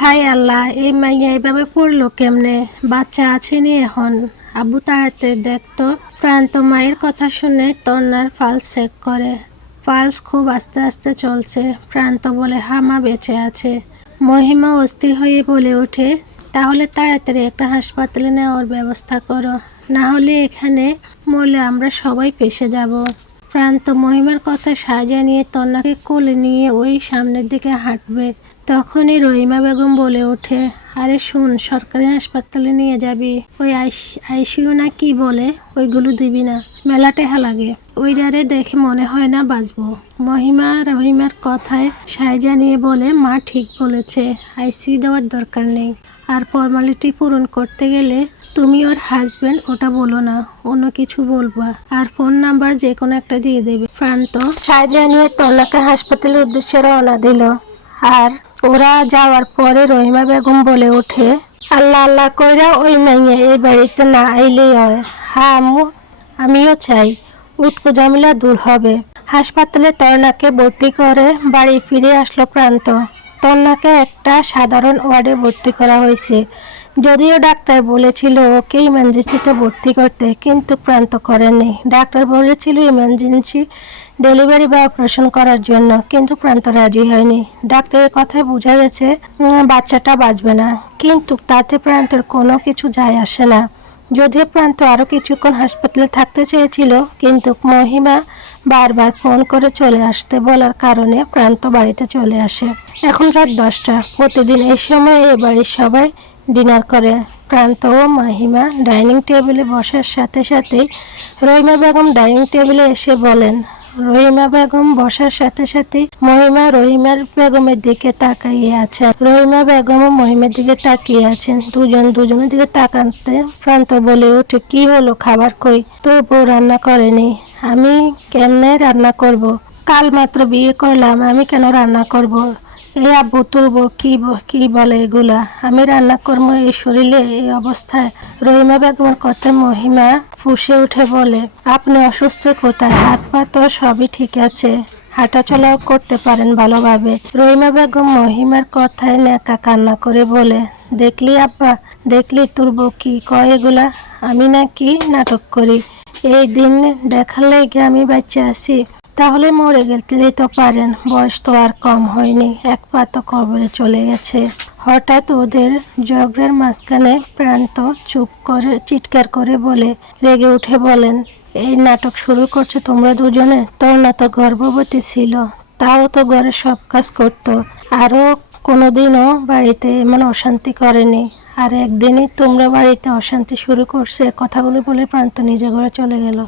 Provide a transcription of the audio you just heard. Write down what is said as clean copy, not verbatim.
হায় আল্লাহ, এই মাইয়া এইভাবে পড়লো কেমনে? বাচ্চা আছেনি এখন? আব্বু তাড়াতাড়ি দেখতো। প্রান্ত মায়ের কথা শুনে তন্নার পালস চেক করে। পালস খুব আস্তে আস্তে চলছে। প্রান্ত বলে, হা মা, বেঁচে আছে। মহিমা অস্থির হয়ে বলে ওঠে, তাহলে তাড়াতাড়ি একটা হাসপাতালে নেওয়ার ব্যবস্থা করো, না হলে এখানে মরলে আমরা সবাই ফেঁসে যাব। প্রান্ত মহিমার কথা সাজা নিয়ে তন্নাকে কোলে নিয়ে ওই সামনের দিকে হাঁটবে। তখনই রহিমা বেগম বলে ওঠে, আরে শুন, সরকারি হাসপাতালে নিয়ে যাবি। ওই আইসিইউ না কি বলে, ওইগুলো দিবি না, মেলা টেহা লাগে। ওইটারে দেখে মনে হয় না বাঁচবো। মহিমা রহিমার কথায় সাজা নিয়ে বলে, মা ঠিক বলেছে, আইসিইউ দেওয়ার দরকার নেই। আর ফর্মালিটি পূরণ করতে গেলে তুমি ওর হাজবেন্ড ওটা বলো না, অন্য কিছু বলবা। আর ফোন নাম্বার যে কোনো একটা দিয়ে দেবে। প্রান্ত সাজা নিয়ে তন্নাকে হাসপাতালের উদ্দেশ্যে রওনা দিল। আর ওরা যাওয়ার পরে রহিমা বেগম বলে ওঠে, আল্লাহ আল্লাহ কইরা ওই মাইয়া এই বাড়িতে না আইলেই হয়। হ্যাঁ আম্মু, আমিও চাই উটকো ঝামেলা দূর হবে। হাসপাতালে তর্ণাকে ভর্তি করে বাড়ি ফিরে আসলো প্রান্ত। তন্নাকে একটা সাধারণ ওয়ার্ডে ভর্তি করা হয়েছে। যদিও ডাক্তার বলেছিল ওকে ইমার্জেন্সিতে ভর্তি করতে, কিন্তু প্রান্ত করেনি। ডাক্তার বলেছিল ইমার্জেন্সি ডেলিভারি বা অপারেশন করার জন্য, কিন্তু প্রান্ত রাজি হয়নি। ডাক্তারের কথায় বোঝা গেছে বাচ্চাটা বাঁচবে না, কিন্তু তাতে প্রান্তর কোনো কিছু যায় আসে না। যদিও প্রান্ত আরও কিছুক্ষণ হাসপাতালে থাকতে চেয়েছিল, কিন্তু মহিমা বারবার ফোন করে চলে আসতে বলার কারণে প্রান্ত বাড়িতে চলে আসে। এখন রাত 10টা। প্রতিদিন এই সময় এ বাড়ির সবাই ডিনার করে। প্রান্ত ও মহিমা ডাইনিং টেবিলে বসার সাথে সাথেই রহিমা বেগম ডাইনিং টেবিলে এসে বলেন। রহিমা বেগম বসার সাথে সাথে মহিমা রহিমার বেগমের দিকে তাকিয়ে আছেন। রহিমা বেগম ও মহিমার দিকে তাকিয়ে আছেন। দুজনের দিকে তাকাতে প্রান্ত বলে ওঠে, কি হলো, খাবার কই? তো বউ রান্না করেনি, আমি কেমনে রান্না করব? কাল মাত্র বিয়ে করলাম, আমি কেন রান্না করব? এই আব্বু তুলবো কি বলে এগুলা? আমি রান্না করবো এই শরীরে, এই অবস্থায়? রহিমা বেগমের কথা মহিমা ফুঁসে উঠে বলে, আপনি অসুস্থ কোথায়? হাত পা তো সবই ঠিক আছে, হাঁটাচলাও করতে পারেন ভালোভাবে। রহিমা বেগম মহিমার কথায় নেকা কান্না করে বলে, দেখলি আব্বা, দেখলি তোর বউ কি কয় এগুলা? আমি নাকি নাটক করি? এই দিন দেখার লেগে আমি বাচ্চা আছি? তাহলে মরে গেলেই তো পারেন, বয়স তো আর কম হয়নি, এক পা তো কবরে চলে গেছে। হঠাৎ ওদের ঝগড়ার মাঝখানে প্রান্ত চুপ করে চিৎকার করে বলে, রেগে উঠে বলেন, এই নাটক শুরু করছো তোমরা দুজনে? তর্ণা তো গর্ভবতী ছিল, তাও তো ঘরে সব কাজ করতো, আরও কোনোদিনও বাড়িতে এমন অশান্তি করেনি, আর একদিনই তোমরা বাড়িতে অশান্তি শুরু করছে। কথাগুলো বলে প্রান্ত নিজে ঘরে চলে গেল।